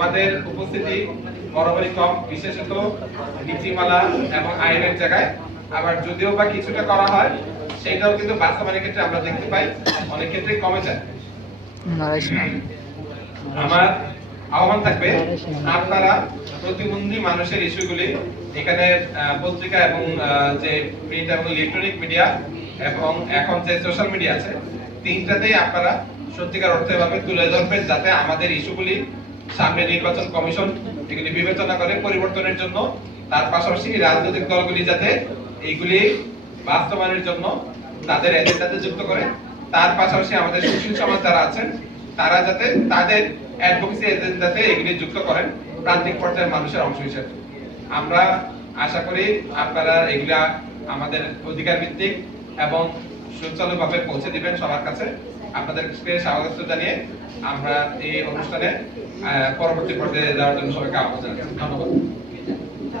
আমাদের উপস্থিতি বরাবরই কম, বিশেষত নীতিমালা এবং আইনের জায়গায়। আবার যদিও বা কিছুটা করা হয়, সেটাও কিন্তু বাস্তবায়নের ক্ষেত্রে আমরা দেখতে পাই অনেক ক্ষেত্রে কমে যায়। আমার আহ্বান থাকবে, আপনারা প্রতিবন্ধী মানুষের ইস্যুগুলি এখানে পত্রিকা এবং যে প্রিন্ট এবং ইলেকট্রনিক মিডিয়া এবং এখন যে সোশ্যাল মিডিয়া আছে, তিনটাতেই আপনারা সত্যিকার অর্থে ভাবে তুলে ধরবেন, যাতে আমাদের ইস্যুগুলি সামনে নির্বাচন কমিশন এগুলি বিবেচনা করে পরিবর্তনের জন্য। তার পাশাপাশি রাজনৈতিক দলগুলি যাতে এইগুলি বাস্তবায়নের জন্য তাদের এজেন্ডাতে যুক্ত করে। তার পাশাপাশি আমাদের সুশীল সমাজ যারা আছেন, তারা যাতে তাদের অ্যাডভোকেসি এজেন্ডাতে এগুলি যুক্ত করেন প্রান্তিক পর্যায়ের মানুষের অংশ হিসেবে। আমরা আশা করি আপনারা এগুলা আমাদের অধিকার ভিত্তিক এবং সুচারুভাবে পৌঁছে দিবেন সবার কাছে। আপনাদেরকে স্বাগত জানিয়ে আমরা এই অনুষ্ঠানে পরবর্তী পর্যায়ে যাওয়ার জন্য সবাইকে আহ্বান জানাচ্ছি। ধন্যবাদ।